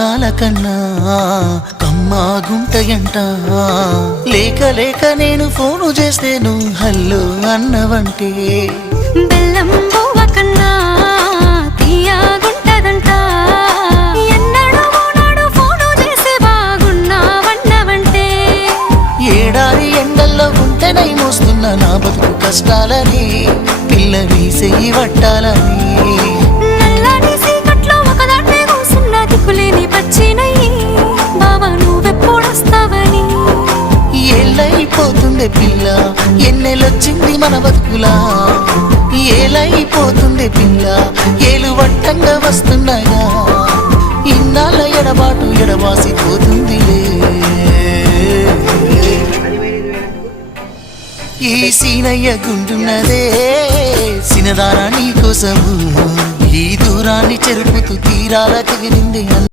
మధురాల కన్నా కమ్మాగుంటయంట. లేక లేక నేను ఫోను చేస్తే నువ్వు హల్లో అన్నవంటే బెల్లం బువ్వ కన్నా తీయగుంటదంట. ఎన్నడూ నాడు ఫోను చేసే బాగున్నావన్నవంటే ఏడాది ఎండల్లో ఉంటేనై మోస్తున్న నా బతుకు కష్టాలని పిల్లని చెయ్యి పట్టాలని. నల్లని సీకట్లో ఒకదాన్నే కూసున్న దిక్కులేని పచ్చినయ్యి బావా నువ్వెప్పుడొస్తావని. ఏళ్ళైపోతుండే పిల్ల ఎన్నెలొచ్చింది మన బతుకులా. ఏలైపోతుండే పిల్ల ఏలు వట్టంగా వస్తున్నాయా. ఇన్నాళ్ళ ఎడబాటు ఎడబాసిపోతుందిలే. ఈ సీనయ్య గుండున్నదే సినదారా నీ కోసము. ఈ దూరాన్ని చెరుపుతూ తీరాల తెగిరింది.